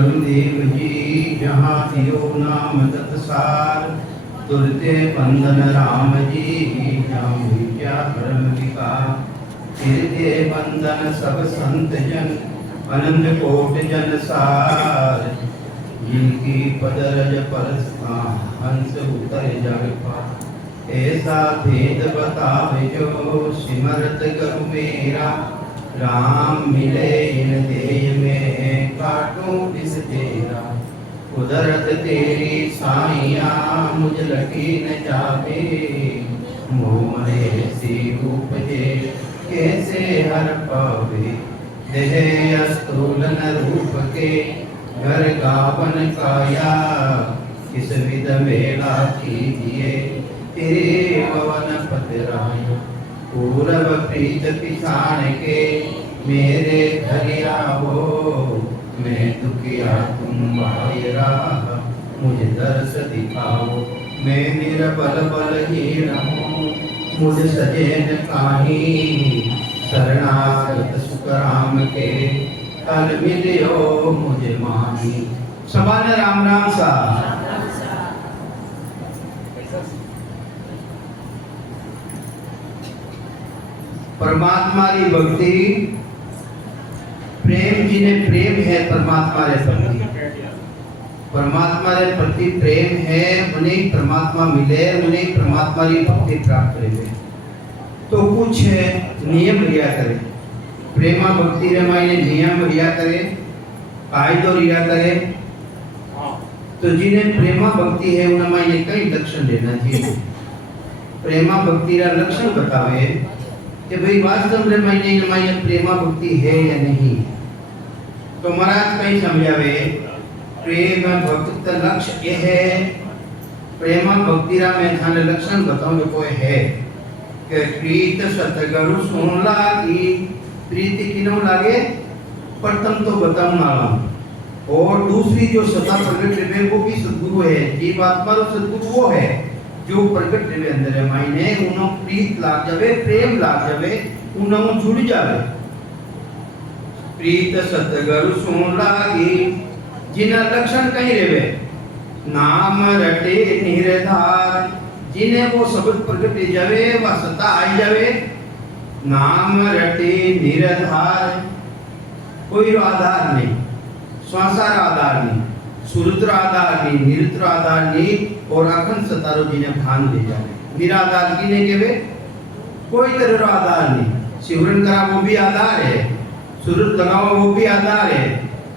गुरुदेव जी जहाँ दियो नाम तत्सार तुरते बंधन राम जी जहाँ विद्या परम विकार तिरते बंधन सब संत जन अनंत कोट जन सार जिनकी पदरज परस्था हंस उतर जग पार ऐसा भेद बतावे जो सिमरत करु मेरा राम मिले इन देह में काटूं इस तेरा कुदरत तेरी साइया मुझ लगी न जावे मोह मरे सी उपजे कैसे हर पावे देह अस्तूलन रूप के घर गावन काया किस विध मेला कीजिए तेरे पवन पतरायो पूरब प्रीत पिछाण के मेरे घर आओ मैं दुखिया तुम भाईरा मुझे दर्श दिखाओ मैं निर्बल बलहीन हूँ मुझ सजन काही शरणागत सुखराम के कल मिलियो मुझे माही समान राम राम सा परमात्मा की भक्ति प्रेम जिन्हें प्रेम है परमात्मा रे प्रति परमात्मा रे प्रति प्रेम है उन्हें परमात्मा मिले उन्हें परमात्मा की भक्ति प्राप्त करे तो कुछ नियम रिया करे प्रेमा भक्ति रे मायने नियम रिया करे कायदो रिया करे तो जिन्हें प्रेमा भक्ति है उन्हें मायने कई लक्षण देना चाहिए प्रेमा भक्ति रा लक्षण बतावे कि भाई वास्तव में मायने प्रेमा भक्ति है या नहीं तो महाराज कहीं समझावे प्रेम भक्त लक्ष्य ये है प्रेमा भक्ति रा मैं थाने लक्षण बताऊं जो कोई है कि प्रीत सतगुरु सुन लागी प्रीति किनो लागे प्रथम तो बताऊं नाला और दूसरी जो सता प्रकट है वो भी सद्गुरु है जीवात्मा रो सद्गुरु वो है जो प्रकट रे अंदर है मायने उनो प्रीत लाग जावे प्रेम लाग जावे उनो जुड़ जावे प्रीत सतगुरु सुन लागी जिना लक्षण कहीं रेवे नाम रटे निरधार जिन्हें वो शब्द प्रकट जावे वा सता आई जावे नाम रटे निरधार कोई आधार नहीं संसार आधार नहीं सुरुद्र आधार नहीं निरुद्र आधार नहीं और अखंड सतारो जिन्हें भान ले जावे निराधार की नहीं केवे कोई तरह आधार नहीं शिवरन करा वो भी आधार है सुरुद्र लगावा वो भी आधार है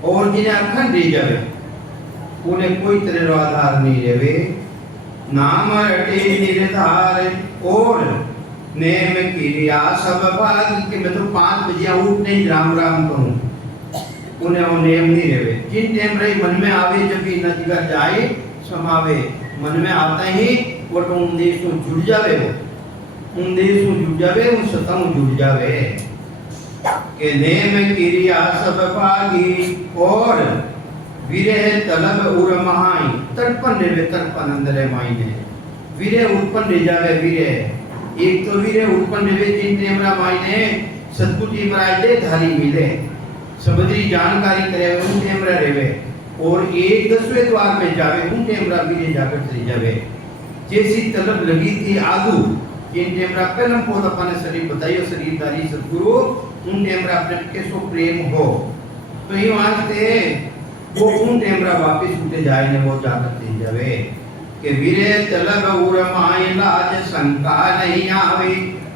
और जिन्हें अखंड ले जावे उन्हें कोई तरह आधार नहीं रेवे नाम रटे निरधार और नेम क्रिया सब भाग के मैं तो 5 बजे उठ नहीं राम राम कहूं उन्हें वो नेम नहीं रेवे जिन टाइम रही मन में आवे जब भी नदिका जाए समावे मन में आता ही वो तो उन देश को जुड़ जावे वो उन देश को जुड़ जावे उन सतम जुड़ जावे के नेम क्रिया सब भागी और विरह तलब उर महाई तड़पन रेवे तड़पन अंदर मायने विरह उत्पन्न रह जावे विरह एक तो विरह उत्पन्न रेवे जिन टाइम रा मायने सतगुरु जी महाराज दे धारी मिले सबरी जानकारी करे उन टेमरा रेवे और एक 10वें द्वार में जावे उन टेमरा भी जाकर चली जावे जैसी तलब लगी थी आगू जिन टेमरा पहले पोत अपने शरीर बताइयो शरीरदारी सद्गुरु उन टेमरा अपने कैसो प्रेम हो तो ये वास्ते वो उन टेमरा वापस उठे जाए ने वो जाकर चली जावे के वीरे तलब उर माय लाज शंका नहीं आवे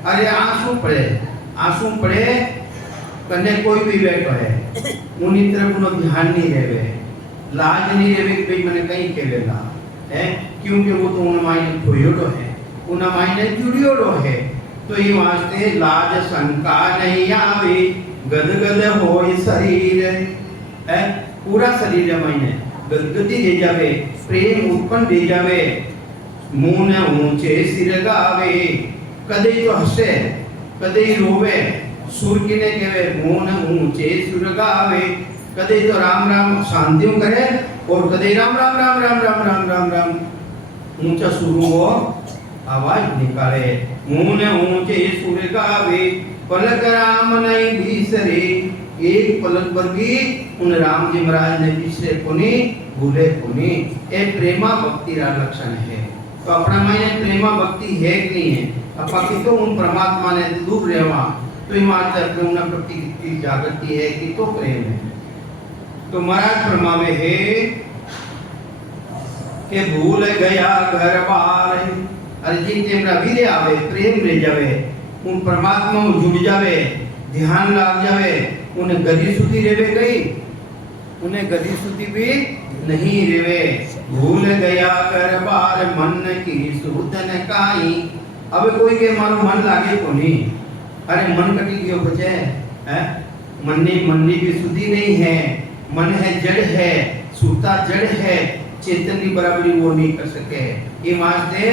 अरे आंसू पड़े कने कोई भी बैठो है उन्हीं तरफ उनो ध्यान नहीं रेवे लाज नहीं रेवे कि भाई मैंने कहीं केवेला है क्योंकि वो तो उन मायने खोयोड़ो है उन मायने जुड़ियोड़ो है तो ये वास्ते लाज शंका नहीं आवे गदगद होय शरीर है पूरा शरीर मायने गदगदी दे जावे प्रेम उत्पन्न दे जावे मुंह ने ऊंचे सिर गावे कदे तो हंसे कदे रोवे सुर किने केवे मोन ऊंचे सुर गावे कदे तो राम राम शांतियों करे और कदे राम राम राम राम राम राम राम राम ऊंचा सुर वो आवाज निकाले मोन ऊंचे सुर गावे पलक राम नहीं भीसरे एक पलक पर भी उन राम जी महाराज ने पिछले कोनी भूले कोनी। ए प्रेमा भक्ति रा लक्षण है। तो अपना मायने प्रेमा भक्ति है कि नहीं है? अपा की तो उन परमात्मा ने दूर रहवा तो ईमान अपने उन प्रति की जागृति है कि तो प्रेम है। तो महाराज फरमावे है के भूल गया घर बार। अरे जी तेरा वीरे आवे प्रेम ले जावे उन परमात्मा में जुड़ जावे ध्यान लाग जावे उन्हें गदी सुधी रेवे गई उन्हें गदी सुधी भी नहीं रेवे। भूल गया कर बार मन की सुधन काई। अब कोई के मारो मन लागे को नहीं। अरे मन कटी गयो बचे है मन की सुधी नहीं है। मन है जड़ है सूता जड़ है चेतन की बराबरी वो नहीं कर सके। ये वास्ते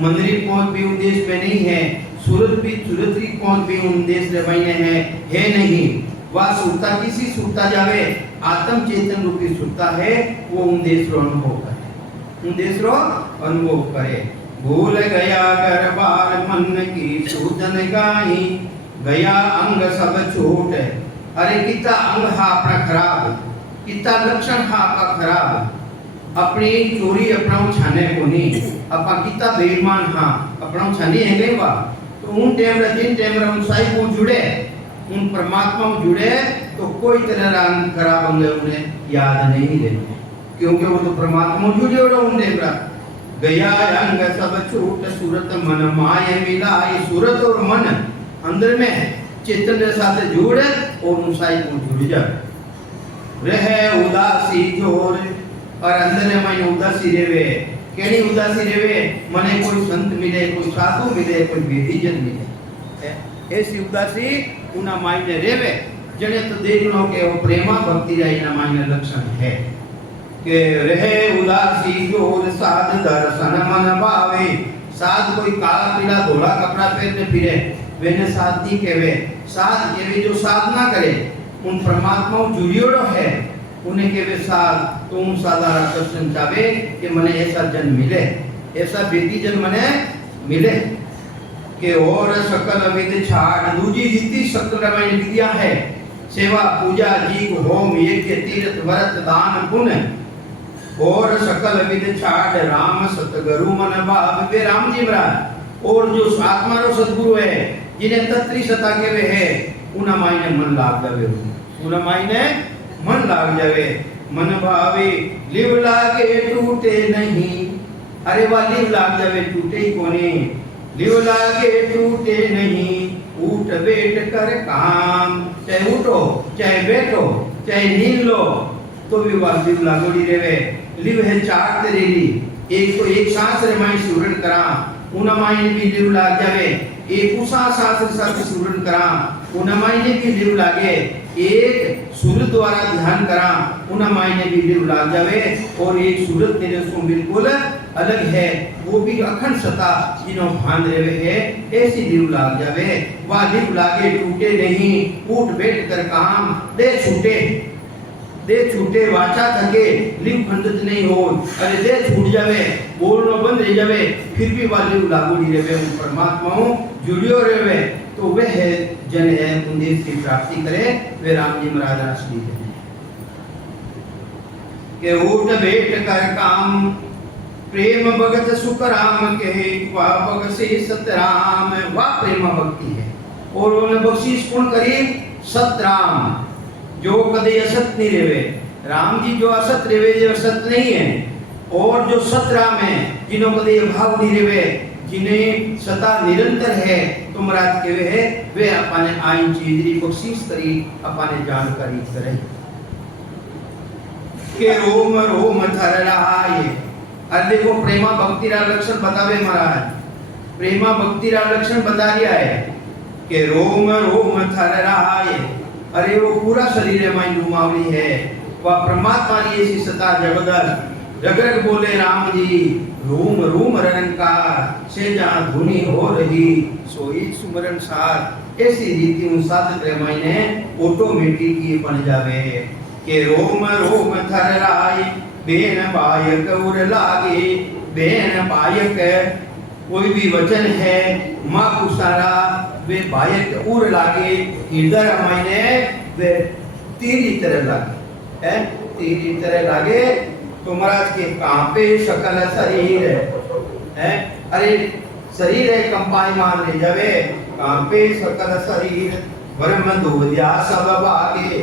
मंदिर पहुंच भी उद्देश्य में नहीं है। सूरत की पहुंच भी उद्देश्य रे महीने है नहीं। वह सुरता किसी सुरता जावे आत्म चेतन रूपी सुरता है वो उद्देश्य रो अनुभव करे। भूल गया घर बार मन की सूजन गाई गया अंग सब छूट। अरे कितना अंग हा अपना खराब कितना लक्षण हा आपका खराब। अपनी चोरी अपना छाने को नहीं अपा कितना बेईमान हाँ अपना छानी है गई वा। तो उन टेमरा जिन टेमरा उन साई को जुड़े उन परमात्मा में जुड़े तो कोई तरह रंग खराब होंगे उन्हें याद नहीं रहते क्योंकि वो तो परमात्मा में जुड़े हो उन टेमरा। गया अंग सब छूट सूरत मन माय मिला। ये सूरत और मन अंदर में चेतन के साथ जुड़े और उन साई को जुड़ जाए। रह उदासी जोर और अंदर में उदासी रेवे केनी उदासी रेवे मने कोई संत मिले कोई साधु मिले कोई वेदीजन मिले ऐसी उदासी उना मायने रेवे जने तो देख लो के वो प्रेमा भक्ति रा इना मायने लक्षण है के रहे उदासी जोर साध दर्शन मन भावे। साध कोई काला पीला धोला कपड़ा पहनने फिरे वेने साध नहीं कहवे। साध केवे जो साधना करे उन परमात्मा जुड़ियोड़ो है उन्हें के वे साथ तो उन साधारण दर्शन चाहे कि मने ऐसा जन मिले ऐसा बेटी जन मने मिले के और सकल विध छाड़ दूजी जितनी सकल रामायण विद्या है सेवा पूजा जीव होम यज्ञ तीर्थ व्रत दान पुण्य और सकल विध छाड़ राम सतगुरु मन भाव वे राम जी महाराज और जो आत्मा रो सतगुरु है जिन्हें तत्री सता के वे है उन मायने मन लाग जावे उन मायने मन लाग जावे। मन भावे लिव लागे टूटे नहीं। अरे वह लिव लाग जावे टूटे ही कोने। लिव लागे टूटे नहीं उठ बैठ कर काम चाहे उठो चाहे बैठो चाहे नींद लो तो भी वह लिव लागोड़ी रेवे। लिव है चार तेरे एक को एक सांस रे माई सुरन करा उन माई भी लिव लाग जावे। एक उसा सांस रे साथ सुरन करा उन माई भी लिव लागे। एक सूर्य द्वारा ध्यान करा उन मायने भी लिव लाग जावे और एक सूरत तेरे सो बिल्कुल अलग है वो भी अखंड सता जिनो भान रेवे है ऐसी लिव लाग जावे। वह लिव लागे टूटे नहीं उठ बैठ कर काम दे छूटे वाचा थके लिव खंडित नहीं हो। अरे दे छूट जावे बोलना बंद रह जावे फिर भी वह लिव लागोड़ी रेवे उन परमात्माओं जुड़ियो रेवे तो वह है जन है उन्देश की प्राप्ति करे वे राम जी महाराज असली है के उठ बैठ कर काम प्रेम भगत सुख राम के वा बख्शी सतराम। वा प्रेम भक्ति है और उन्हें बख्शीश कौन करी सतराम जो कदे असत नहीं रेवे। राम जी जो असत रेवे जो असत नहीं है और जो सतराम है जिन्हों कदे भाव नहीं रेवे जिन्हें सता निरंतर है तो महाराज के वे अपने आइन चीजरी बख्शीश करी अपने जानकारी करे के रोम रोम थर रहाए। अरे देखो प्रेमा भक्ति रा लक्षण बतावे महाराज प्रेमा भक्ति रा लक्षण बता दिया है कि रोम रोम थर रहाए। अरे वो पूरा शरीर है माइन रुमावली है वह परमात्मा की ऐसी सता जबरदस्त रगरग बोले राम जी रूम रूम रंकार से जहाँ धुनी हो रही सोई सुमरन सार। ऐसी रीति उन साधक रामायण ऑटोमेटिक ये बन जावे के रोम रोम थर राय बेन बायक उर लागे। बेन बायक कोई भी वचन है माँ कुसारा वे बायक उर लागे। हृदय रामायण वे तीर की तरह लागे है, तीर की तरह लागे तो महाराज के कांपे सकल शरीर है, अरे शरीर है कंपायमान ले जावे, कांपे सकल शरीर ब्रह्म दूधिया सब भागे,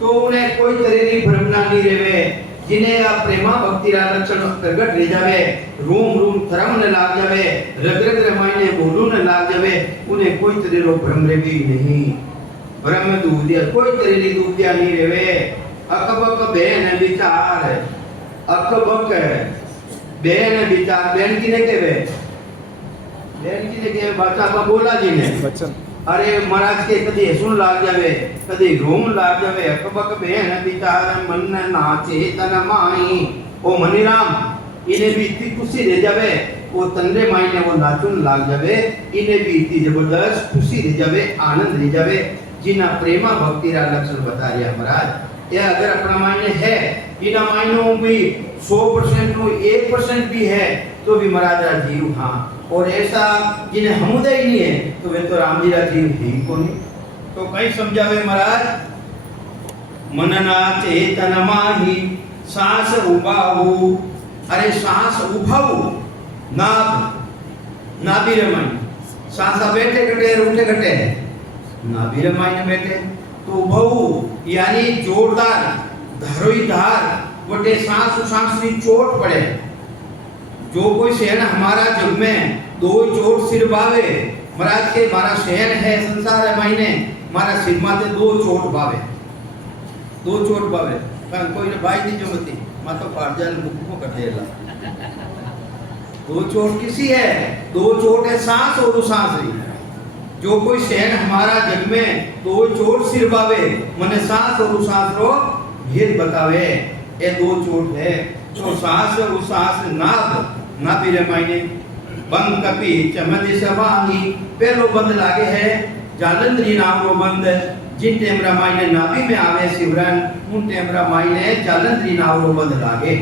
तो उन्हें कोई तरह की भ्रमना नहीं रेवे, जिन्हें आप प्रेमा भक्ति रा लक्षण प्रगट ले जावे, रूम रूम थरम न लाग जावे, रग रग रमाइने बोलू न लाग जावे, उन्हें कोई तरह रो भ्रम रेवी नहीं, ब्रह्म दूधिया कोई तरह की दूधिया नहीं रेवे, अकबक बेन विचार, अकबक बेन विचार, बेन किने केवे, बेन किने केवे बाचा बा बोला जी ने वचन, अरे महाराज के कदी सुन लाग जावे, कदी रोम लाग जावे, अकबक बेन विचार मन नाचे तन माई, ओ मनीराम इन्हें भी इतनी खुशी दे जावे, वो तंद्रे माई ने वो नाचुन लाग जावे, इन्हें भी इतनी जबरदस्त खुशी दे जावे, आनंद दे जावे, जिना प्रेमा भक्ति रा लक्षण बता रिया महाराज। ये अगर अपना मायने है, इना मायनों भी 100% नो 1% भी है तो भी महाराज रा जीव हाँ, और ऐसा जिन्हें हमुदय ही नहीं है तो वे तो राम जी रा जीव ही को नहीं। तो कहीं समझावे महाराज, मनना चेतन माही सांस उबाहु, अरे सांस उबाहु नाभ नाभि रमाई, सांसा बैठे कटे उठे कटे नाभि रमाई ने बैठे, तो उबाहु यानी जोरदार धारोई धार वटे सांस सांस की चोट पड़े, जो कोई शहन हमारा जग में दो चोट सिर बावे, महाराज के मारा शहन है संसार है मायने, मारा सिर माथे दो चोट बावे, दो चोट बावे, पर कोई ने भाई नहीं जमती मा तो पार जान मुख कर देला, दो चोट किसी है, दो चोट है सांस और सांस रही, जो कोई शहन हमारा जग में दो चोट सिर बावे, मने सांस और सांस रो भेद बतावे, ये दो चोट है, तो सांस और सांस नाभ नाभि रे मायने, बंग कपि चमदि सवाही, पहलो बंद लागे है जालंधरी नाम रो बंद, जिन टेम रामायने नाभि में आवे सिमरन, उन टेम रामायने जालंधरी नाम रो बंद लागे,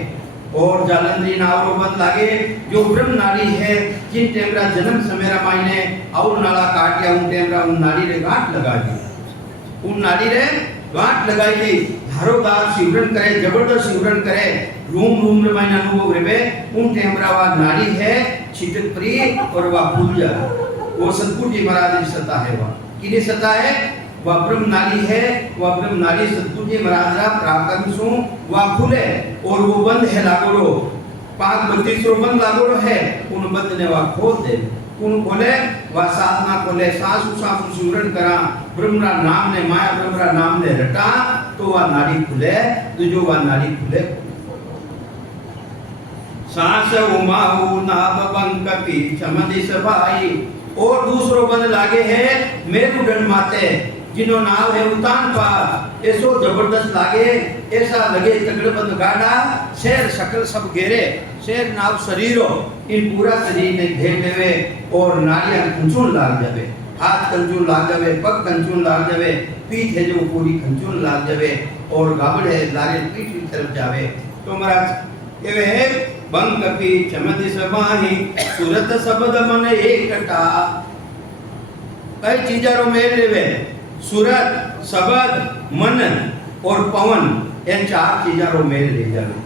और जालंधरी नाम रो बंद लागे, जो ब्रह्म नाड़ी है, जिन टेम रा जन्म समय रामायने और नाला काटिया, उन टेम रा उन नाड़ी रे गांठ लगा दी, उन नाड़ी रे गांठ लगाई दी, धारोदार सिमरन करे, जबरदस्त सिमरन करे, रूम रूम में मायना अनुभव रेवे, उन टेमरा वा नाड़ी है छिटक प्री और वा पूजा, वो सतगुरु जी महाराज की सत्ता है, वा किने सत्ता है, वा ब्रह्म नाड़ी है, वा ब्रह्म नाड़ी सतगुरु जी महाराज रा प्राकर्म सु वा खुले, और वो बंद है लागोड़ो, 5-32 बंद लागोड़ो है, उन बंद ने वा खोल दे, उन खोले वा साधना खोले, सासु सासु सिमरन करा, ब्रह्मरा नाम ने माया ब्रह्मरा नाम ने रटा, तो वा नाड़ी खुले, तो जो वा नाड़ी खुले, सांस उमाहु नाभ बंग कपि चमदि सभाई, और दूसरो बंद लागे है मेरुदंड माते, जिनो नाव है उतान पार, ऐसो जबरदस्त लागे, ऐसा लगे तगड़ बंद गाड़ा, शेर शकल सब घेरे, शेर नाव शरीरो, इन पूरा शरीर ने घेर लेवे, और नाड़ियां खंचून लाग जावे, हाथ खंचून लाग जावे, पग खंचून लाग जावे, पीठ है जो पूरी खंचून लाग जावे, और गाबड़ है लारे पीठ की तरफ जावे, तो महाराज ये है बंग कपि चमदि सबाही, सूरत शब्द मन एकटा, कई चीजों मेल लेवे, सूरत शब्द मन और पवन, ये चार चीजों मेल ले जावे,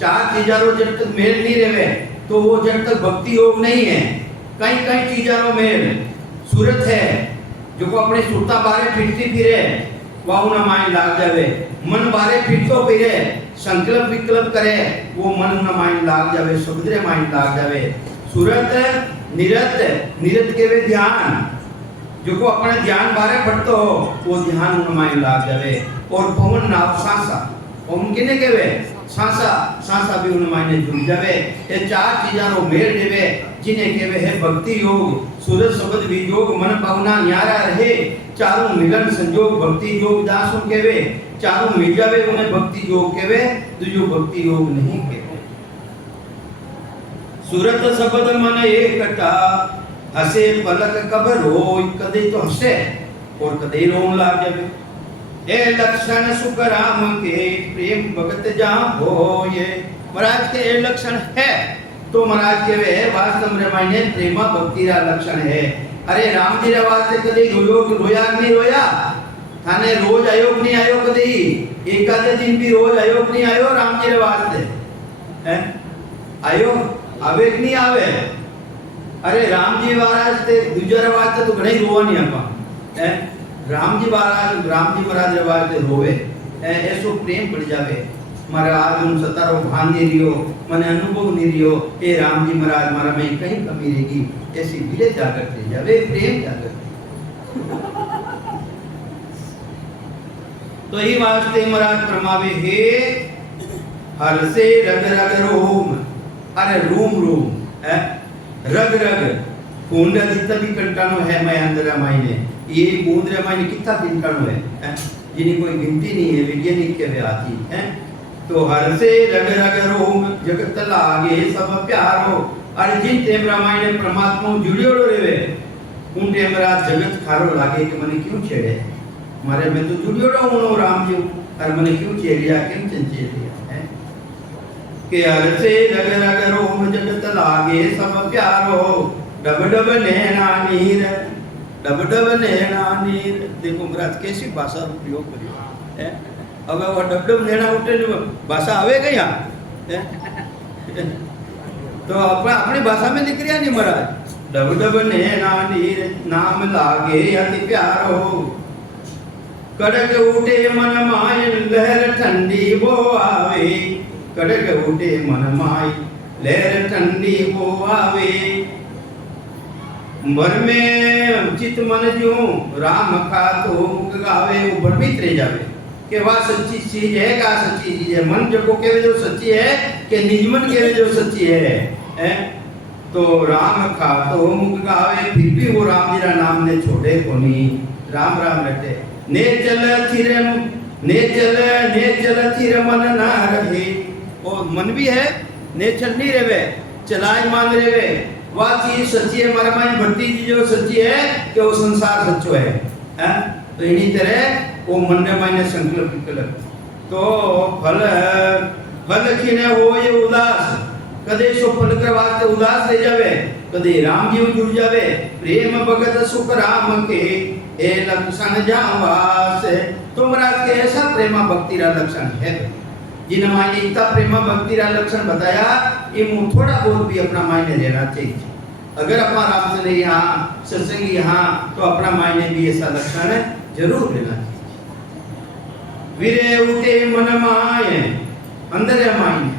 चार चीजों जब तक मेल नहीं रेवे तो वो जब तक भक्ति योग नहीं है, कई कई चीजों मेल, सूरत है जो को अपने सुरता बारे फिरती फिरे, वाहु न माइन लाग जावे, मन बारे फिरतो फिरे, संकल्प विकल्प करे, वो मन न माइन लाग जावे, शब्दरे माइन लाग जावे, सूरत निरत, निरत के वे ध्यान, जो को अपने ध्यान बारे फटतो हो, वो ध्यान न माइन लाग जावे, और पवन नाव सांसा, पवन किने के वे सांसा, सांसा भी उन मायने जुड़ जावे, ये चार चीजों मेल देवे, जिन्हें केवे है भक्ति योग, सूरत शब्द भी योग, मन भावना न्यारा रहे, चारों मिलन संयोग भक्ति योग दासों केवे, चारों मिल जावे उन्हें भक्ति योग केवे, तो जो भक्ति योग नहीं केवे, सूरत शब्द मन एकटा, हसे पलक कबर हो, कदे तो हसे और कदे रोम लाग जावे, ए लक्षण सुख राम के प्रेम भगत जा हो, ये महाराज के ये लक्षण है, तो महाराज के वे वास्तव में मायने प्रेमा भक्ति रा लक्षण है, अरे राम जी रे वास्ते कदे रोयो कि रोया नहीं रोया, थाने रोज आयो कि नहीं आयो कदी एकादे दिन भी रोज आयो कि नहीं आयो राम जी रे वास्ते हैं आयो आवे कि नहीं आवे अरे राम जी महाराज ते दूसरे वास्ते तो घणी रोवा नहीं आपा हैं राम जी महाराज रे वास्ते रोवे ऐसो प्रेम बढ़ जावे मारा आज उन सतारो भान नहीं रियो मने अनुभव नहीं रियो ए राम जी महाराज मारा में कहीं कमी रहेगी ऐसी धीरे जाकर के जावे प्रेम जाकर तो ही वास्ते महाराज फरमावे हे हर से रग रग रोम अरे रूम रूम है रग रग खून जितना भी कंटाणु है मैं अंदर मायने ये बूंद रे मायने कितना कंटाणु है जिन्हें कोई गिनती नहीं है वैज्ञानिक के आती है तो हर से रग रग रोम जगत लागे सब प्यारो अरे जिन टेम रामायण परमात्मा जुड़ियोड़ो रेवे उन टेम जगत खारो लागे कि मने क्यों छेड़े मारे मैं तो जुड़ियोड़ो हूं राम जी और मने क्यों छेड़िया क्यों चंचेड़िया है के हर से रग रग रोम जगत लागे सब प्यारो डब डब नैना नीर डब डब नैना नीर देखो महाराज कैसी भाषा प्रयोग करियो है अब वो डब डब नैना उठे भाषा आवे क्या तो अपनी भाषा में निकलिया नहीं महाराज डब डब नैना नीर नाम लागे अति प्यारो कड़क उठे मन माय लहर ठंडी वो आवे कड़क उठे मन माय लहर ठंडी वो आवे मन में चित मन जो राम का तो मुख गावे वो भ्रमित रह जावे कि वह सच्ची चीज है का सच्ची चीज है मन जो के जो सच्ची है कि निजमन के जो सच्ची है तो राम का तो मुख गावे फिर भी वो राम जी का नाम ने छोड़े कोनी राम राम रटे ने चल थिर मन ना रहे और मन भी है ने चल नहीं रहे चलाए मान रहे वह चीज सच्ची है हमारे माई भक्ति जी जो सच्ची है कि वो संसार सच्चो है तो इन्हीं तरह वो मन में मायने संकल्प विकल्प तो फल खिने हो ये उदास कदे सो फल कर वास्ते उदास रह जावे कदे राम जी जुड़ जावे प्रेम भगत सुख राम के ए लक्षण जावास तो महाराज के ऐसा प्रेम भक्ति रा लक्षण है जिन मायने इतना प्रेम भक्ति रा लक्षण बताया ये थोड़ा बहुत भी अपना मायने लेना चाहिए अगर अपना राम से नहीं यहाँ सत्संग यहाँ तो अपना मायने भी ऐसा लक्षण जरूर लेना चाहिए वीरे उठे मन माय अंदर मायने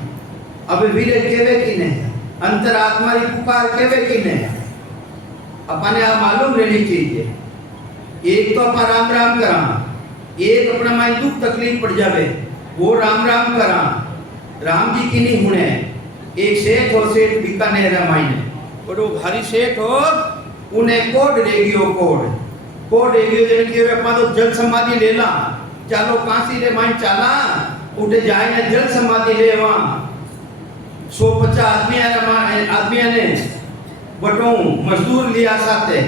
अब वीरे केवे की नहीं अंतरात्मा की पुकार केवे की नहीं अपने आप मालूम रहनी चाहिए एक तो अपना राम राम करा एक अपना मायने दुख तकलीफ पड़ जावे वो राम राम करा राम जी की नहीं होने एक सेठ हो सेठ बीकानेर मायने बड़ो भारी सेठ हो उन्हें कोड रेगियो कोड रेगियो जन के अपना तो जल समाधि लेला चालो काशी रे माइन चाला उठे जाए ना जल समाधि ले वहां 150 आदमी ने बटो मजदूर लिया साथे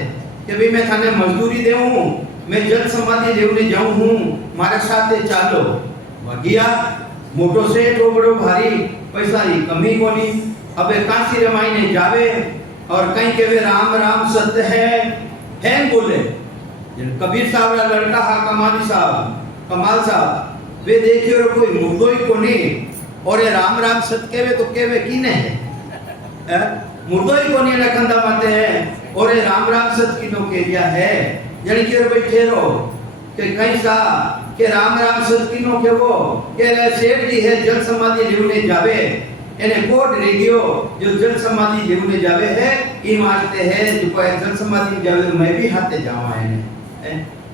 कि भाई मैं थाने मजदूरी देऊं मैं जल समाधि लेने जाऊं हूं मारे साथे चालो वगिया मोटो सेठ हो बड़ो भारी पैसा की कमी कोनी अबे काशी रे मायने जावे और कहीं के वे राम राम सत्य है बोले कबीर साहब रा लड़का हा कमाल साहब वे देखियो रे कोई मुर्दो ही कोनी और ये राम राम सत्य के वे तो केवे किने है मुर्दो ही कोनी रखंदा माते है और ये राम राम सत्य किनो के लिया है जण के रे बैठे रो के कहीं सा के राम राम सत्य किनो के वो के सेठ जी है जल समाधि लेने जावे एने कोड रेगियो जो जल समाधि लेने जावे है ई मानते है जो कोई जल समाधि जावे मैं भी हाथे जावा है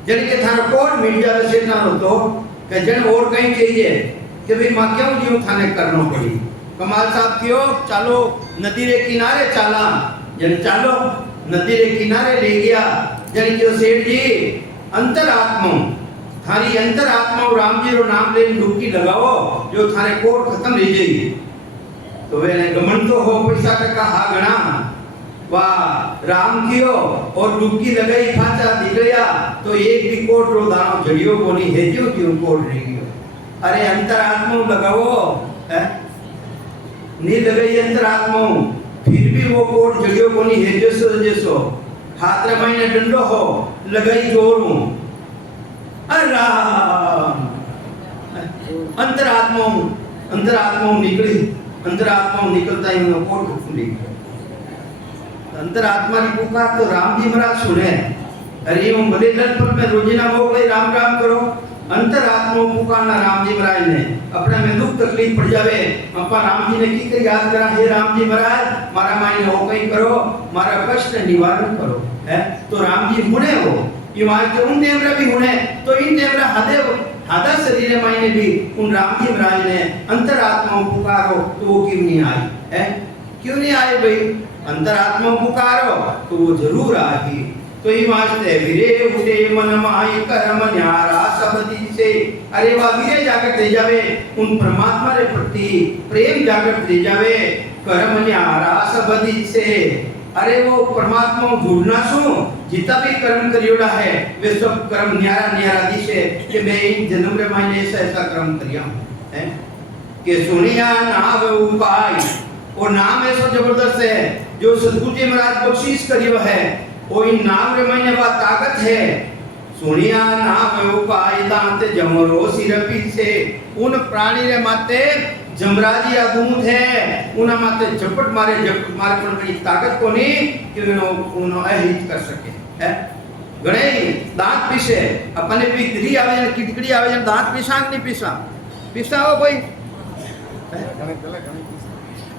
जन के थाना कोड मिल जावे से ना तो के जन और कहीं चाहिए कि भाई मां क्यों जीव थाने करनो पड़ी कमाल साहब क्यों चालो नदी रे किनारे चाला जन चालो नदी रे किनारे ले गया जन के सेठ जी अंतरात्मा थारी अंतरात्मा राम जी रो नाम ले डुबकी लगाओ जो थारे कोड खत्म रह जाएगी तो वे गमन तो हो पैसा टका हा गणा वाह राम कियो और डुबकी लगाई खाचा दिख गया तो एक भी कोट रो दानो जड़ियो कोनी है जो क्यों कोट रह गयो अरे अंतरात्मा लगाओ है नी लगाई अंतरात्मा फिर भी वो कोट जड़ियो कोनी है जैसो हाथ रे मायने डंडो हो लगाई जोरू राम अंतरात्मा निकलता ही उन्हें कोट खुली अंतरात्मा की पुकार तो राम जी महाराज सुने। अरे वो भले ललपत में रोजीना मोकले राम राम करो, अंतरात्मा पुकारना राम जी महाराज ने अपने में दुख तकलीफ पड़ जावे अपा राम जी ने की कर याद करा, हे राम जी महाराज मारा माई हो कहीं करो, मारा कष्ट निवारण करो है। तो राम जी हुने हो ये मार के उन देवरा भी हुने, तो इन देवरा हादा शरीर मायने भी उन राम जी महाराज ने अंतरात्मा पुकारो तो वो क्यों नहीं आई है? क्यों नहीं आए भाई? अंतरात्मा पुकारो तो वो जरूर आएगी। तो ये वास्ते विरे उठे मन माई कर्म न्यारा शब्दी से, अरे वाह विरे जागृत दे जावे उन परमात्मा रे प्रति प्रेम जागृत दे जावे कर्म न्यारा शब्दी से। अरे वो परमात्मा जुड़ना सो जितना भी कर्म करियोड़ा है वे सब कर्म न्यारा न्यारा दिशे कि मैं इन जन्म रे मायने ऐसा कर्म करिया है कि सुनिया नाव उपाय। और नाम ऐसा जबरदस्त है जो सतगुरु जी महाराज बख्शीश करियो है, वो इन नाम रे मायने बात ताकत है। सुनिया नाम उपाय दांत जमरो सिर पीछे, उन प्राणी रे माते जमराजी आदूत है, उना माते झपट मारे पर बड़ी ताकत को नहीं कि उनो अहित कर सके है। गणे दांत पीसे अपने भी गिरी आवे जन किटकड़ी आवे जन दांत पीसांग नहीं पीसा हो कोई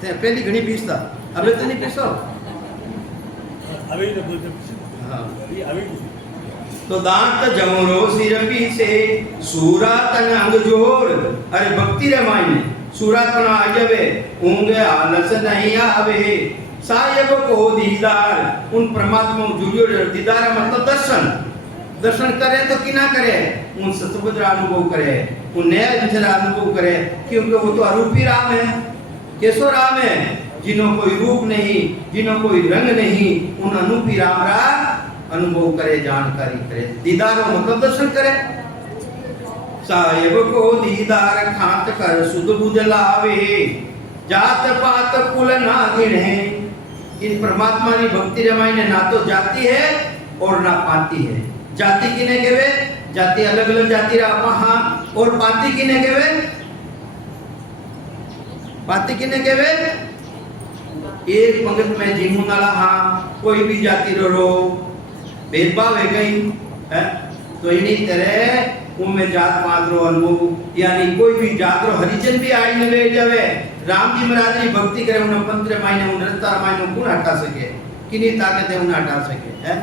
ते पहली घणी पीसता अबे तो नहीं पीसो अभी तो बोलते हां अभी तो दांत जमरो सिर पीछे सूरा तन अंग जोर। अरे भक्ति रे मायने सूरत पर आ जावे ऊंगे आलस नहीं आवे साहेब को दीदार उन परमात्मा जुड़ियो दीदार मतलब दर्शन करे तो कि ना करे उन सतबुद्ध अनुभव करे उन नया जन अनुभव करे क्योंकि वो तो अरूपी राम है, कैसो राम है जिन्हों कोई रूप नहीं जिन्हों कोई रंग नहीं, उन अनूपी राम रा अनुभव करे जानकारी करे दीदार मतलब दर्शन करे। साहेब को दीदार खात कर सुध बुध लावे जात पात कुल ना गिने। इन परमात्मा की भक्ति रमाई ने ना तो जाति है और ना पाती है। जाति किने केवे जाति अलग अलग जाति रा वहां और पाती किने केवे पाती किने केवे एक पंगत में जीमू नाला हां कोई भी जाति रो भेदभाव है कहीं है। तो इन्हीं तरह उनमें जात पात रो अनुभव यानी कोई भी जात रो हरिजन भी आई में ले जावे राम जी महाराज की भक्ति करे उन पंत्र मायने उन रस्ता मायने कौन हटा सके किनी ताकत है उन हटा सके है।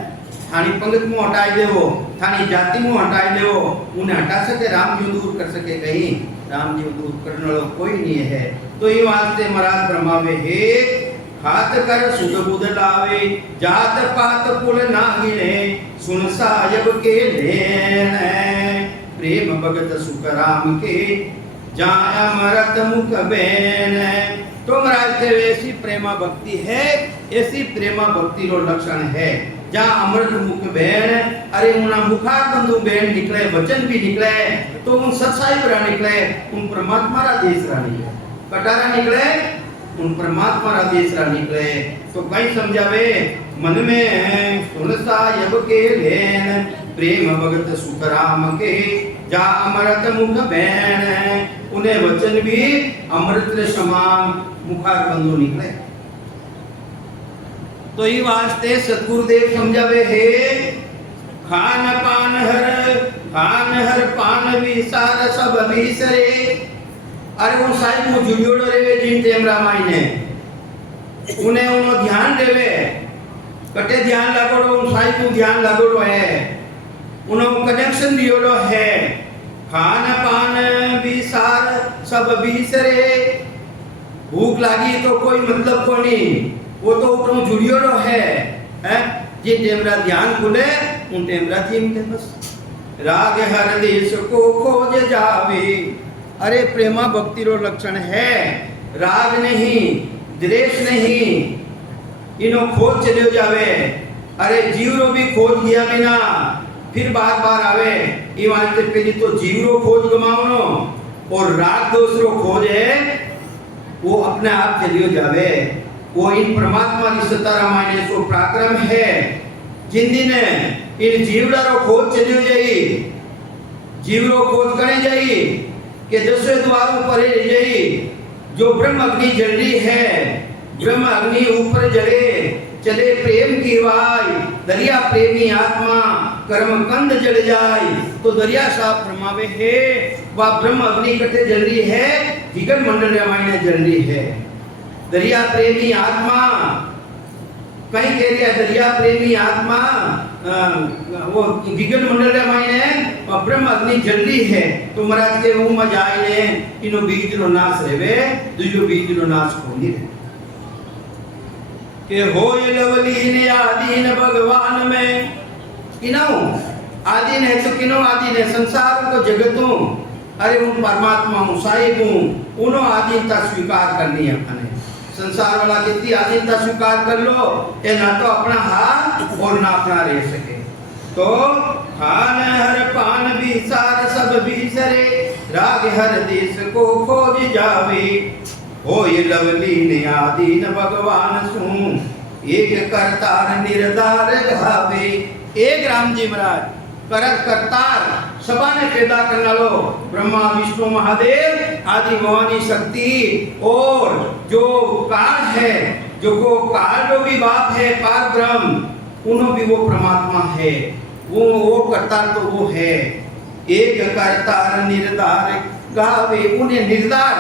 थानी पंगत मु हटाई देवो थानी जाति मु हटाई देवो उन्हें हटा सके राम जी दूर कर सके कहीं राम जी दूर करने वाला कोई नहीं है। तो ये वास्ते महाराज ब्रह्मावे हे हाथ कर सुध बुध लावे जात पात कुल ना गिने सुन साहिब के लेन प्रेम भगत सुख राम के जाय अमृत मुख बेन। तो महाराज के ऐसी प्रेमा भक्ति है, ऐसी प्रेमा भक्ति रो लक्षण है जहाँ अमृत मुख बेन। अरे उना मुखार बंधु बेन निकले वचन भी निकले तो उन सच्चाई पर निकले उन परमात्मा रा देश रा निकले कटारा निकले उन परमात्मा रा देश रा निकले। तो कई समझावे मन में सुन साहिब के लेन प्रेम भगत सुख राम के जा अमृत मुख बैन। उन्हें वचन भी अमृत के समान मुखार बंधु निकले। तो ये वास्ते सतगुरुदेव समझावे हे खान हर पान विसार सब विसरे। अरे वो साहिब वो जुड़ियोड़ो रेवे जिन टेम रामाई ने उन्हें उनो ध्यान देवे कटे ध्यान लगोड़ो उन साहिब को ध्यान लगोड़ो है उनो कनेक्शन दियोड़ो है। खान पान विसार सब विसरे। भूख लागी तो कोई मतलब को नहीं वो तो उनो जुड़ियोड़ो है जिन टेमरा ध्यान खुले उन टेमरा जीम के बस राग हर देश को खोज जावे। अरे प्रेमा भक्ति रो लक्षण है राग नहीं द्वेष नहीं इनो खोज चले जावे। अरे जीव रो भी खोज लिया बिना फिर बार बार आवे ये वास्ते पहली तो जीव रो खोज गमावनो और राग दोष रो खोज है वो अपने आप चलियो जावे। वो इन परमात्मा की सत्ता रामायण सो पराक्रम है जिन दिन इन जीवड़ा रो खोज चलियो जाई जीवरो खोज करे जाइए कि 10 द्वारों पर जाइए जो ब्रह्म अग्नि जल रही है, ब्रह्म अग्नि ऊपर जले चले प्रेम की वाई, दरिया प्रेमी आत्मा कर्म कंद जल जाए तो दरिया साफ फरमावे है वह ब्रह्म अग्नि कटे जल रही है, जिगन मंडल रामायण जल रही है। दरिया प्रेमी आत्मा कहीं कह रही है दरिया प्रेमी आत्मा वो विगन मंडल रामायण और ब्रह्म अग्नि जल रही है तो महाराज के वो मजाए ने इनो बीज रो नाश रेवे दुजो बीज रो नाश होनी रे के होय लवलीन आदीन भगवान में किनो आदीन है तो किनो आदीन है संसार को जगतों अरे उन परमात्मा हूँ साहिब हूँ उन्हों आदीनता स्वीकार करनी है अपने संसार वाला कितनी आदीनता स्वीकार कर लो ये ना तो अपना हाथ और ना अपना रह सके तो खान हर पान भी सार सब बिसरे राग हर देश को खोज जावे हो ये लवलीन आदीन भगवान सु एक करतार निर्धार घावे। एक राम जी महाराज करत करतार सभा ने पैदा करना लो ब्रह्मा विष्णु महादेव आदि भवानी शक्ति और जो काल है जो को काल जो भी बाप है पार ब्रह्म उन्हों भी वो परमात्मा है वो करतार तो वो है। एक करतार निर्धार गावे उन्हें निर्धार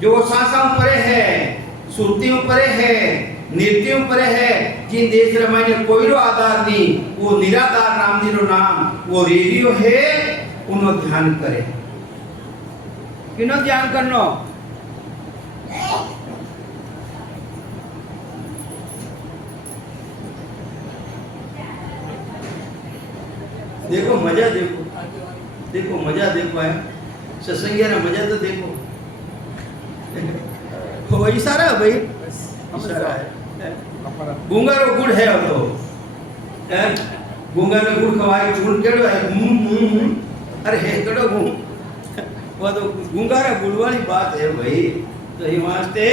जो सांसों परे है सुरतियों परे है नृत्यों परे है जिन देश रामायण कोई रो आधार नहीं वो निराधार राम जी रो नाम वो रेडियो है उन्हों ध्यान करे किनो ध्यान करनो देखो मजा देखो मजा देखो है सत्संगिया मजा तो देखो वो इशारा है भाई इशारा है गूंगा रो गुड़ है तो गूंगा रो गुड़ खवाई गुड़ केड़ो है अरे है केड़ो गुड़ वो तो गूंगा रो गुड़ वाली बात है भाई तो ये वास्ते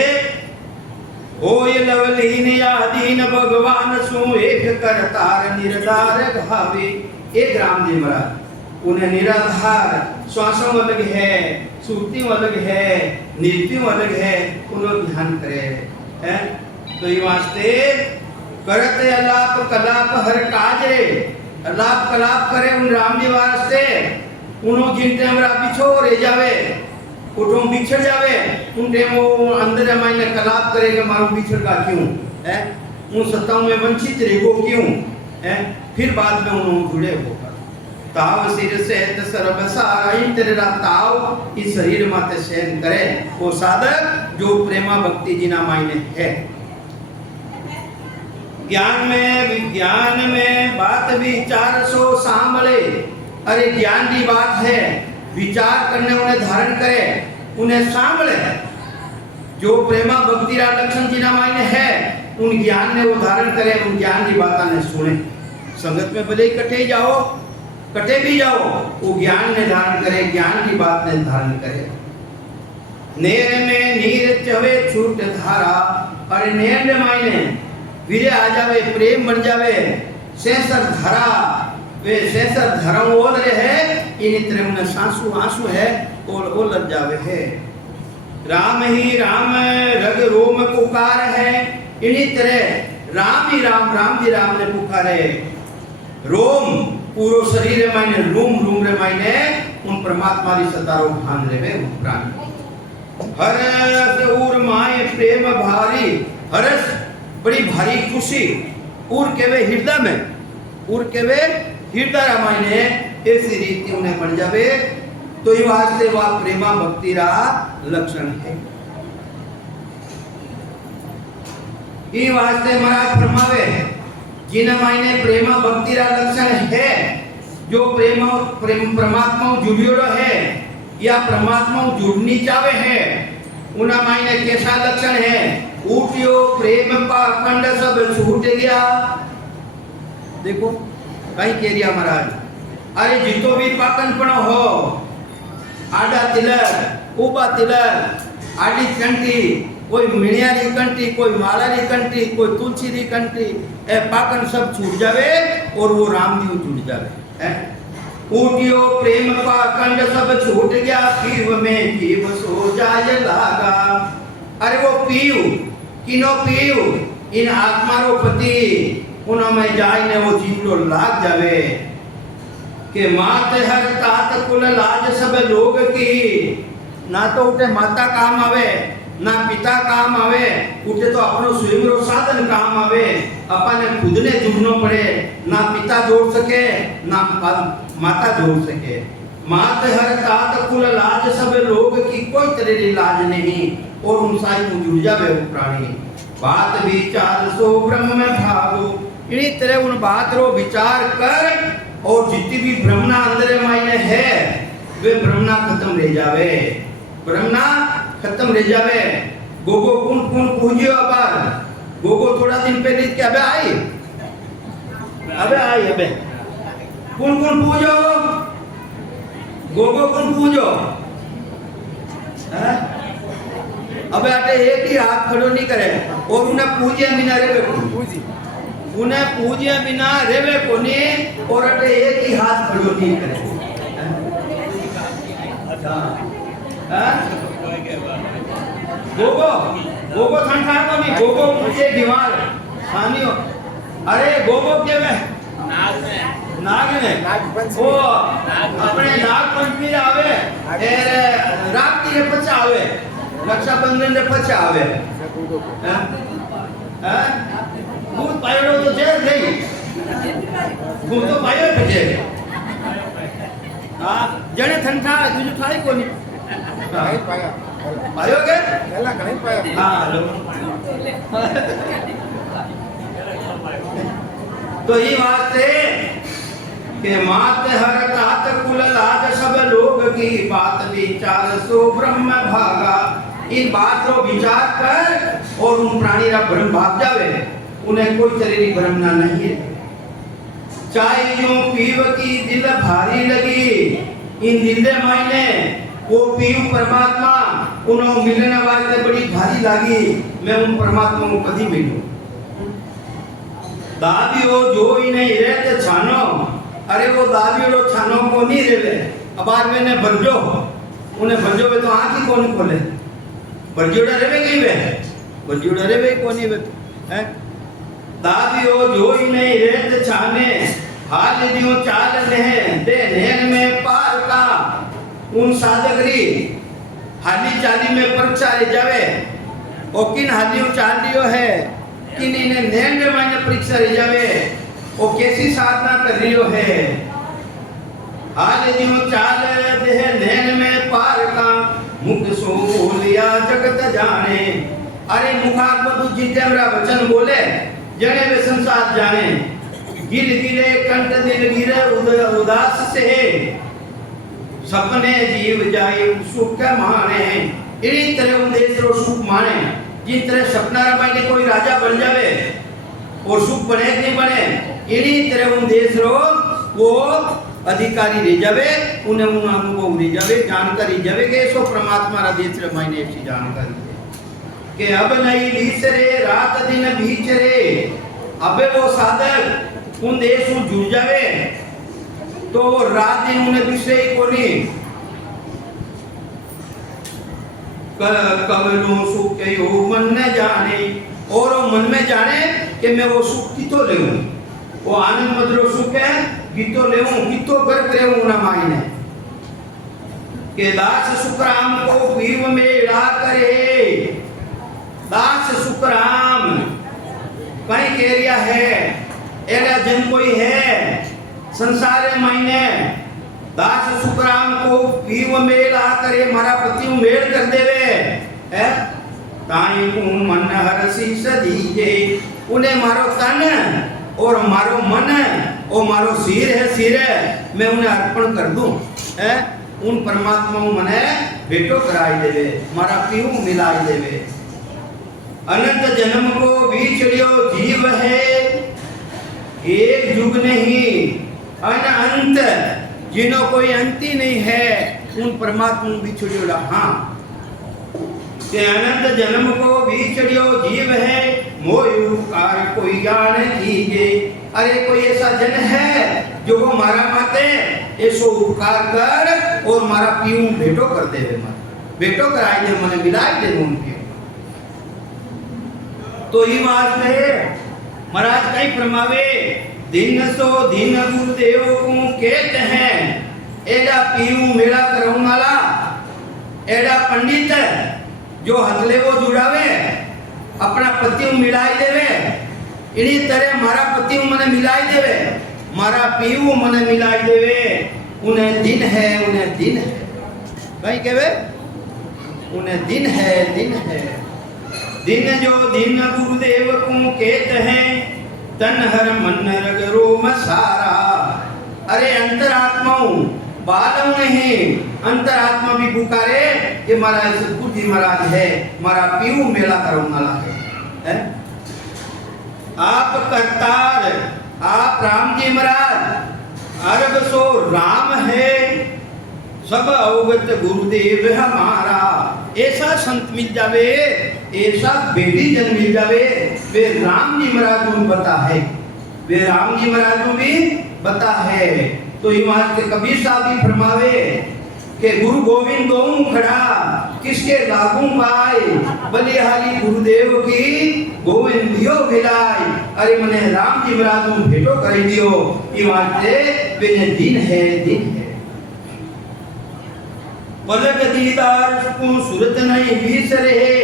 हो ये लवलीन आदीन भगवान सु एक करतार निर्धार घावे। एक राम जी महाराज उन्हें निराधार श्वासों अलग है सुरतियों अलग है नृत्यों अलग है उन्होंने ध्यान करे है तो ये वास्ते करते अलाप कलाप हर काजे अलाप कलाप करे उन राम जी वास्ते उन्हों जिन टाइम रा पिछो रह जावे उठों बिछड़ जावे उन टाइम वो अंदर मायने कलाप करेगा मारो बिछड़ का क्यों है उन सत्ताओं में वंचित रहेगो क्यों है फिर बाद में उन्होंने जुड़े होकर ताव सिर से सर्व सारा तेरा ताव इस शरीर माते शयन करे वो साधक जो प्रेमा भक्ति जिना मायने है। ज्ञान में बात विचार सो सांभले अरे ज्ञान की बात है विचार करने उन्हें धारण करे उन्हें सांभले जो प्रेमा भक्ति रा लक्षण जिना मायने है उन ज्ञान ने वो धारण करे उन ज्ञान की बात ने सुने संगत में भले कटे भी जाओ वो ज्ञान ने धारण करे ज्ञान की बात ने धारण करे। नेर में नीर चवे छूट धारा अरे नेर ने मायने वीरे आ जावे प्रेम बन जावे सेसर धरा वे सेसर धरा ओल रहे इन तरह में सांसू आंसू है और लग जावे है। राम ही राम रग रोम पुकार है इन्हीं तरह राम ही राम जी राम ने पुकारे रोम पूरो शरीर मायने रूम रे मायने उन परमात्मा री सतारो भान रेवे प्राण हरस उर माय प्रेम भारी हरस बड़ी भारी खुशी उर केवे हृदय में उर केवे हृदय रामायणे ऐसी रीति उन्हें बन जावे तो ये वास्ते वह प्रेमा भक्ति रा लक्षण है। ये वास्ते महाराज फरमावे जिन मायने प्रेमा भक्ति रा लक्षण है जो परमात्मा जुड़ियो है या परमात्मा जुड़नी चाहे है उना मायने कैसा लक्षण है उठियो प्रेम पाखंड सब छूट गया। देखो कहीं कह रिया महाराज अरे जितो भी पाखंड हो आडा तिलक उबा तिलक आडी कंटी कोई मिणिया री कंटी कोई माला री कंटी कोई तुलसी री कंटी ए पाकन सब छूट जावे और वो राम जी जुड़ जावे है ऊटियो प्रेम का कंड सब छूट गया, पीव में जीव सो जाय लागा। अरे वो पीव किनो पीव इन आत्मा रो पति उनमें जाय ने वो जीव रो लाग जावे के मात हर तात कुल लाज सब लोग की। ना तो उठे माता काम आवे ना पिता काम आवे, उठे तो अपनो स्वयं रो साधन काम आवे। अपने खुद ने जुड़नो पड़े, ना पिता जोड़ सके ना माता जोड़ सके। मात हर तात कुल लाज सब लोग की, कोई तरह की लाज नहीं और उनसाई को जुड़ जावे वो प्राणी। बात विचार सो ब्रह्म में भागो, इन्हीं तरह उन बात रो विचार कर और जितनी भी ब्रह्मना अंदर मायने है वे ब्रह्मना खत्म रह जावे, ब्रह्मना खत्म रह जावे। गोगो कौन कौन पूजियो अबार, गोगो थोड़ा दिन पहले क्या अबे आई अबे कौन कौन पूजो, गोगो कौन पूजो है? अबे आटे एक ही हाथ खड़ो नहीं करे और उन्हें पूजे बिना रेवे को, उन्हें पूजे बिना रेवे को नहीं और अटे एक ही हाथ खड़ो नहीं करे। गोगो गोगो ठंडा को नहीं, गोगो मुझे दीवार खानियो। अरे गोगो के वे नाग ने वो अपने नाग पंचमी आवे एर रात के पचा आवे, रक्षाबंधन ने पचा आवे। हैं भूत पायो तो जेल नहीं, भूत तो पायो बजे। हां जने ठंडा तुझे थाई को नहीं नहीं पाया पायो के पहला नहीं पाया। हां तो ये बात है कि मात हर तात कुल लाज सब लोग की, बात विचार सो ब्रह्म भागा। इन बात रो विचार कर और उन प्राणी रा ब्रह्म भाग जावे, उन्हें कोई तरह की ब्रह्मना नहीं है। चाहे जो पीव की दिल भारी लगी, इन दिल मायने वो पीव परमात्मा उन्हों मिलने वाले बड़ी भारी लागी, मैं उन परमात्मा को कभी मिलूं। दाबियो जो इन्हें रहते छानो, अरे वो दाबियो छानो को नहीं रेवे। अब आज मैंने बरजो उन्हें बरजो वे तो आँख ही कौन खोले, बरजोड़ा रेवे कहीं वे, बरजोड़ा रेवे कौन ही वे हैं। दाबियो जो इन्हें रहते छाने, हाल दियो चाल ने दे नैन में पार का। उन साधकरी हाली चाली में परीक्षा ले जावे और किन हालियों चाल लियो है, किन इन्हें नैन में मायने परीक्षा ले जावे और कैसी साधना कर रियो है। हाल दियो चाल दे नैन में पार का, मुख सो लिया जगत जाने। अरे मुखार बधु जितेमरा वचन बोले जने वे संसार जाने। गिल गिले कंठ दिल गिरे उदास से, सपने जीव जाए सुख माने। इन्हीं तरह उदेश रो सुख माने, जिन तरह सपना रमाई कोई राजा बन जावे और सुख बने नहीं बने, इन्हीं तरह उदेश रो वो अधिकारी रह जावे, उन्हें उन अनुभव रह जावे, जानकारी जावे के सो परमात्मा रा देश रे मायने ऐसी जानकारी है कि अब नहीं बीचरे रात दिन बीचरे। अबे वो साधक उन देश में जुड़ जावे तो वो रात दिन उन्हें बिसरे ही कोनी। कवनो सुख यो मन न जाने, और वो मन में जाने कि मैं वो सुख कितो लेऊं, वो आनंद मधुर सुख है कितो लेऊं, कितो कर करेऊं ना मायने। के दास सुखराम को पीव में ला करे, दास सुखराम कहीं केरिया है एरा जन कोई है संसार मायने। दास सुखराम को पीव मेल आ करे, मारा पति मेल कर देवे है। ताई को मन हरसी सदीजे, उन्हें मारो तन और मारो मन और मारो सिर है, सिर है मैं उन्हें अर्पण कर दूं है। उन परमात्मा मने भेटो कराई देवे, मारा पीव मिलाई देवे। अनंत जन्म को बीचड़ियो जीव है, एक युग नहीं अनंत, जिन्हों कोई अंत ही नहीं है उन परमात्मा बिछड़ियो। हाँ के अनंत जन्म को बिछड़ियो जीव है, मोयु कार कोई ज्ञान कीजे। अरे कोई ऐसा जन है जो वो मारा माते ऐसो उपकार कर और मारा पीऊ भेटो कर देवे मारे भेटो कराई दे मने मिलाई दे उनके तो ही वास्ते महाराज कई प्रमावे दिन सो दिन गुरुदेव को कहते हैं एडा पीऊ मेला करऊं वाला एडा पंडित जो हथले वो जुड़ावे अपना पति मिलाई देवे इनी तरह मारा पति मने मिलाई देवे मारा पीऊ मने मिलाई देवे उन्हें दिन है कहीं कहवे उन्हें दिन है दिन जो दिन गुरुदेव को कहते हैं तन हर मन रग रोम सारा अरे अंतरात्माओं बालों नहीं अंतरात्मा भी पुकारे कि महाराज सतगुरु जी महाराज है मारा पीऊ मेला करो वाला है आप करतार आप राम जी महाराज अर्घ सो राम है सब अवगत गुरुदेव हमारा ऐसा संत मिल जावे ऐसा बेदी जन मिल जावे वे राम जी महाराज को बता है वे राम जी महाराज को भी बता है तो हिमालय के कबीर साहब भी फरमावे कि गुरु गोविंद गौं खड़ा किसके लागू पाए बलिहारी गुरुदेव की गोविंद दियो भिलाई अरे मने राम जी महाराज को भेटो कर दियो हिमालय वे दिन है पलक दीदार को सूरत नहीं बीस रहे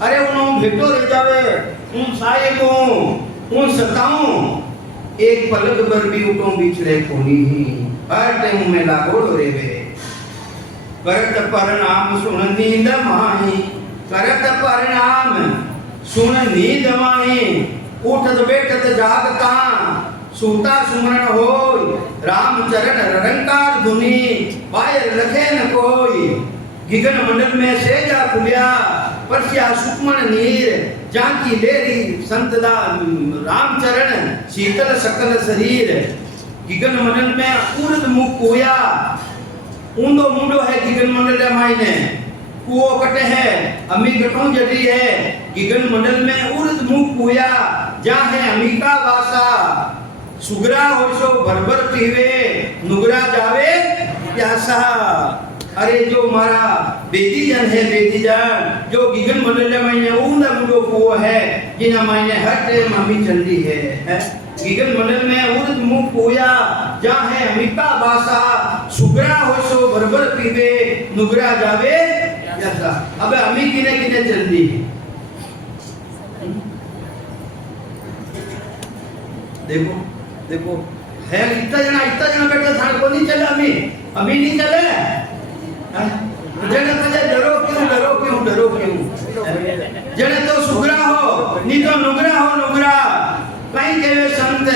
अरे उन्हों भेटो रह जावे उन साहेबों उन सताओं एक पलक भर भी उठो बिछड़े कोनी ही हर टाइम में लागोड़ रे वे करत परिणाम सुन नींद माही करत परिणाम सुन नींद माही उठत बैठत जागता सूता सुमरण होय राम चरण रंकार धुनी बायर लखे न कोई गिगन मंडल में सेजा खुलिया परसिया सुक्मन नीर जाकी लेरी संतदा रामचरण शीतल सकल शरीर गिगन मंडल में उर्द मुख कोया ऊंदो मुंडो है गिगन मंडल मायने कुओ कटे है अमी गठों जड़ी है गिगन मंडल में उर्द मुख कोया जा है अमिका वासा सुगरा होशो भरभर पीवे नुगरा जावे प्यासा अरे जो हमारा बेदी जन जो गिगन मंडल मायने ऊंदा मुंडो कुओ है जिना मायने हर टाइम अमी चलती है गिगन मंडल में उर्द मुख कोया जा है अमिका वासा सुगरा होशो भरभर पीवे नुगरा जावे प्यासा अब अमी किने किने चलती देखो है इतना जना बेटा थान को नहीं चला अभी नहीं चले जने तो डरो क्यों जने तो सुगरा हो नहीं तो नुगरा कहीं के संत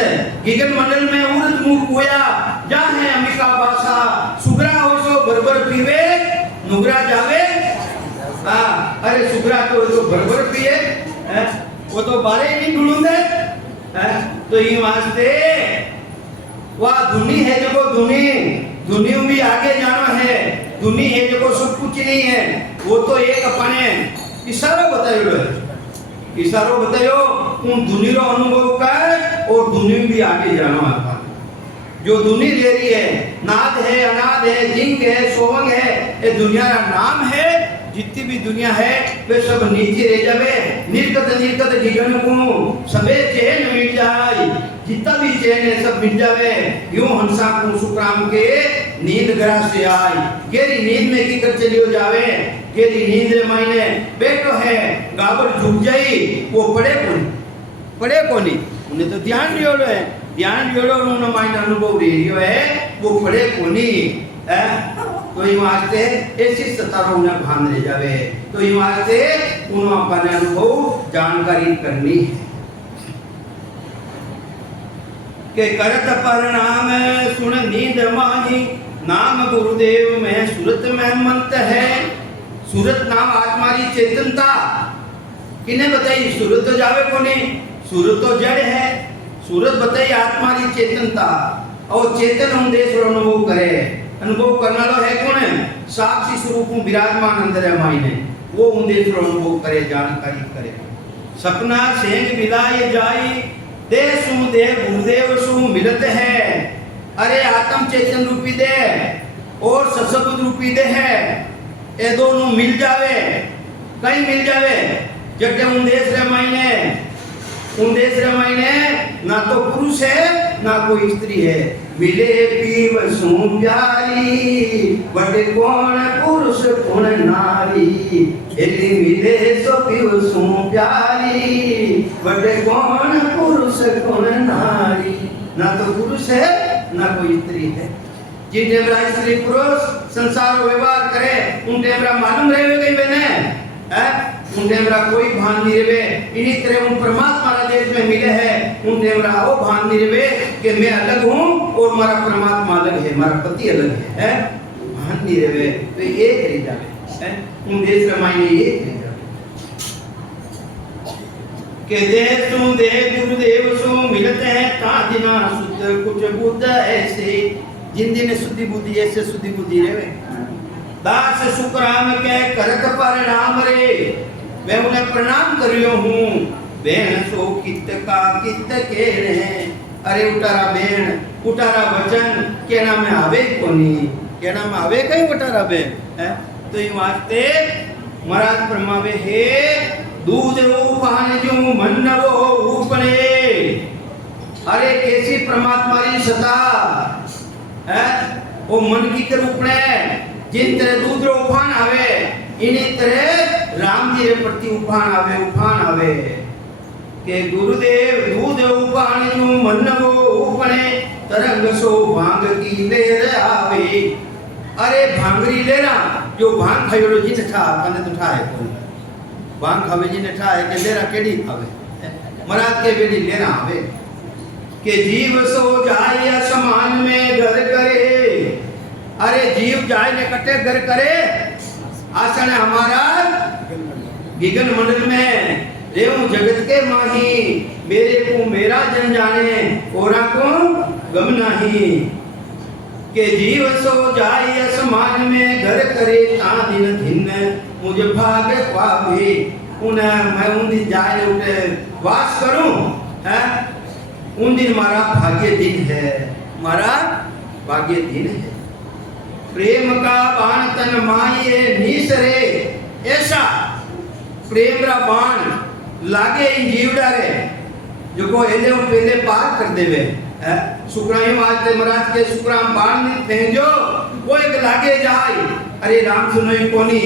गिगन मंडल में उर्द मुख कोया जा है अमिका भाषा सुगरा हो सो भरभर पीवे नुगरा जावे अरे सुगरा तो भरभर पिए वो तो बारे नहीं ढूंढूंगे तो ये वास्ते वह धुनी है जो धुनी भी आगे जाना है धुनी है जो सब कुछ नहीं है वो तो एक अपने इशारो बतायो उन धुनी रो अनुभव कर और धुनी भी आगे जाना है जो धुनी ले रही है नाद है अनाद है जिंग है सोवंग है ये दुनिया का नाम है जितनी भी दुनिया है वे सब नीचे रह जावे निर्गत गिगन को सबे चैन मिल जाए जितना भी चैन है सब मिल जावे यूं हंसा को सुक्राम के नींद ग्रह से आई गेरी नींद में की कर चली हो जावे गेरी नींद मायने बैठो है गाबर झुक जाई वो पड़े कोनी उन्हें तो ध्यान दियोड़ो उन्होंने मायने अनुभव रहियो है वो पड़े कोनी तो ये वास्ते ऐसी सतारो उन्हें भान ले जावे तो ये वास्ते उन्होंने अपने अनुभव जानकारी करनी है के करत परिणाम सुन नींद माही नाम गुरुदेव में सूरत में मंत है सूरत नाम आत्मारी चेतनता किने बताई सूरत तो जावे कोनी सूरत तो जड़ है सूरत बताई आत्मारी चेतनता और चेतन हम देश अनुभव करे अनुभव करना लो है कौन है साक्षी स्वरूप में विराजमान अंदर है मायने वो उन्देश अनुभव करे जानकारी करे सपना सेंग मिलाए जाई देह सु देह गुरुदेव सु मिलत है। अरे आत्म चेतन रूपी देह और ससबुद्ध रूपी देह है, ये दोनों मिल जावे, कहीं मिल जावे जटे उन्देश रामायणे ना तो पुरुष है ना कोई स्त्री है। मिले पीव सु प्यारी बटे कौन पुरुष कौन नारी, एली मिले सो पीव सु प्यारी बटे कौन पुरुष कौन नारी। ना तो पुरुष है ना कोई स्त्री है। जिन टेमरा स्त्री पुरुष संसार व्यवहार करे उन टेमरा मालूम रहे गई बने है, उन टेमरा कोई भान नहीं रहे। इन्हीं तरह उन परमात्मा देश में मिले हैं, उन टेमरा वो भान नहीं रहे कि मैं अलग हूँ और मेरा परमात्मा अलग है, मेरा पति अलग है, भान नहीं रहे। तो एक रह जावे है, उन देश रामायण एक रह जावे के देह सु देह गुरुदेव सु मिलते हैं तादिना शुद्ध कुछ बुद्ध ऐसे। जिन दिन शुद्धि बुद्धि ऐसे शुद्धि बुद्धि रहे दास सुखराम के करत परिणाम रे, मैं उन्हें प्रणाम करियो हूँ। बेन सो कित का कित के रहे, अरे उतारा बेन उतारा वचन के नाम में आवे कोनी, के नाम में आवे कहीं उतारा बेन है। तो ये वास्ते महाराज परमावे हे दूध पान जो मन वो ऊपने। अरे कैसी परमात्मा री सता है, वो मन की के रूप में जिन तरह दूध रो उफान आवे इन्हीं तरह राम जी रे प्रति उफान आवे के गुरुदेव दूध उफान जो मन वो ऊपने तरंग सो भांग की लेर आवे। अरे भांगरी लेरा जो भांग खायो जी ठा कने तो ठा है कोई भांग खावे जी ने ठा है के लेरा केडी खावे महाराज के बेडी लेरा आवे के जीव सो जाय असमान में घर करे। अरे जीव जाय ने कटे घर करे आसन हमारा गगन मंडल में रेव जगत के माही। मेरे को मेरा जन जाने औरा को गम नहीं के जीव सो जाय असमान में घर करे ता दिन दिन मुझे भाग पावे। मैं उन दिन जाए उठे वास करूं है, उन दिन मारा भाग्य दिन है, मारा भाग्य दिन है। प्रेम का बाण तन माये नीसरे, ऐसा प्रेम का बाण लागे इन जीवड़ा रे जो को एले पहले पार कर देवे है। शुक्रायु आज ते महाराज के शुक्राम बाण नहीं फेंजो वो एक लागे जाए। अरे राम सुनोई कोनी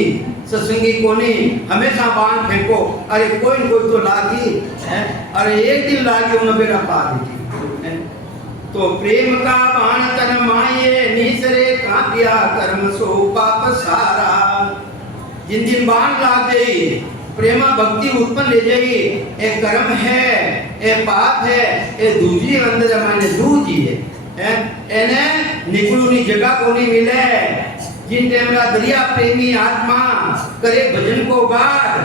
सत्संगी कोनी हमेशा बाण फेंको, अरे कोई न कोई तो लागी है। अरे एक दिन लागी उन्हें बेरा पार है। तो प्रेम का बाण तन माये नीसरे कांतिया कर्म सो पाप सारा। जिन दिन बाण लाग गई प्रेमा भक्ति उत्पन्न ले जाएगी, एक कर्म है, एक पाप है, एक दूजी अंदर हमारे दूजी है। एने निकुलनी जगह को नहीं मिले। जिन टेमरा दरिया प्रेमी आत्मा करे भजन को गाढ़।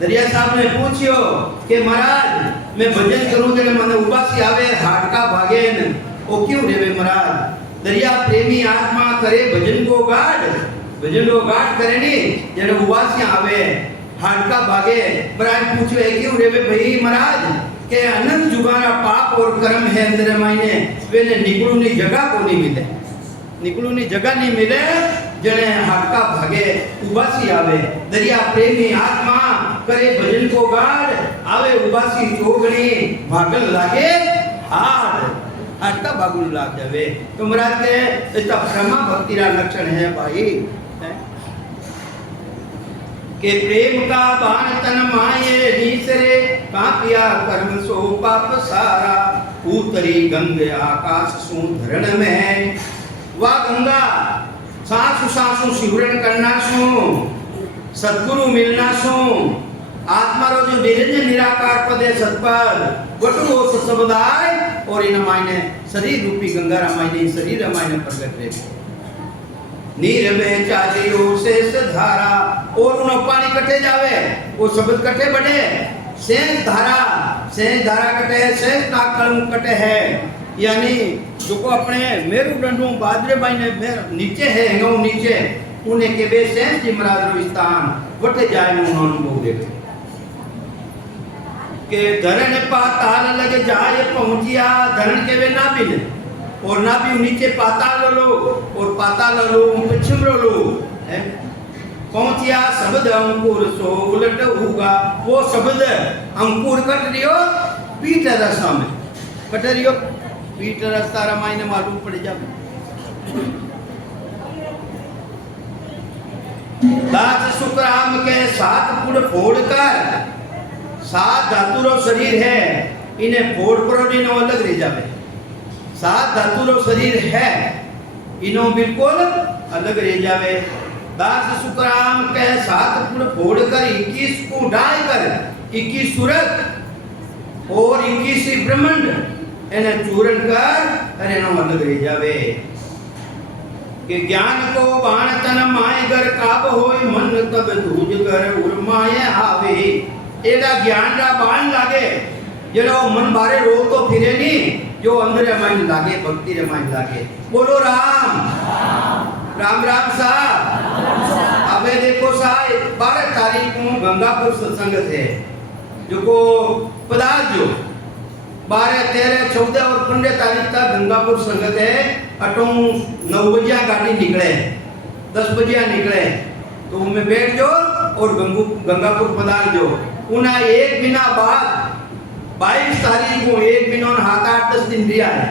दरिया साहब ने पूछियो कि महाराज मैं भजन करूं जने मने उबासी आवे हाडका भागे न ओ क्यों रेवे महाराज। दरिया प्रेमी आत्मा करे भजन को गाढ़ करे नी जने उबासी आवे हाडका भागे। महाराज पूछो है क्यों रेवे भाई महाराज के अनंत जुगारा पाप और कर्म है अंदर मायने वेने निकुलनी जगह को नहीं मिले, निकुलनी जगह नहीं मिले जने हाडका भागे उबासी आवे। दरिया प्रेमी आत्मा करे भजन को गाढ़ आवे उबासी चोगणी भागल लागे हाड हाडका भागुल लाग जावे। तो महाराज के इतना प्रमा भक्ति रा लक्षण है भाई के प्रेम का बाण तन माये नीसरे कापिया कर्म सो पाप सारा। उतरी गंगे आकाश सु धरण में वा गंगा सासु सासु सिमरन करना सु सद्गुरु मिलना सु आत्मा रो जो निरंजन निराकार पद है सतपद वटु वो ससबदाय और इन मायने शरीर रूपी गंगा रामायणे शरीर रामायणे प्रगट रे नीर में चालियो शेष धारा। और उन पानी कटे जावे वो शब्द कटे बड़े शेष धारा कटे है शेष नाकल कटे है। यानी जो को अपने मेरुदंडों बाजरे बाई ने नीचे है गांव नीचे उन्हें के बे शेष जी महाराज रो स्थान वटे जाए उन्होंने अनुभव देवे के धरण पाताल लगे जाए पहुंचिया, धरण के वे ना भी और ना भी नीचे पाताल लो और पाताल लो पश्चिम लो पहुंचिया शब्द अंकुर सो उलट होगा। वो शब्द अंकुर कट रियो पीठ रसा में कट रियो पीठ रस्ता रामायण मालूम पड़ जाए। दास सुखराम के 7 फुट फोड़ कर 7 धातुरो शरीर है इन्हें फोड़ करो इन्हों अलग रह जावे। 7 धातुरो शरीर है इन्हों बिल्कुल अलग रह जावे। दास सुखराम के 7 फुट फोड़ कर 21 को ढाई कर 21 सूरत और 21 ब्रह्मांड इन्हें चूरण कर इन्हों अलग रह जावे। कि ज्ञान को बाण तन माय घर काब होय मन तब दूज कर उर्माए आवे। एदा ज्ञान रा बाण लागे जेनो मन बारे रो तो फिरे नी जो अंदर मन लागे भक्ति रे मन लागे। बोलो राम राम राम साहब। अबे देखो साहब 12 तारीख को गंगापुर सत्संग थे जो को पदार्थ जो 12, 13, 14 और 15 तारीख तक गंगापुर संगत है। अटो 9 बजे गाड़ी निकले 10 बजे निकले तो उनमें बैठ जो और गंगापुर पधार जो। उन्हें एक बिना बाद 22 तारीख को एक बिना 7-8-10 दिन दिया है।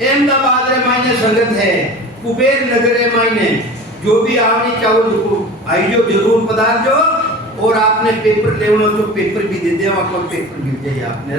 अहमदाबाद रे मायने संगत है कुबेर नगर रे मायने जो भी आवनी चाहो आई जो जरूर पधार जो और आपने पेपर लेवनो तो पेपर भी दे दे पेपर मिल जाए आपने।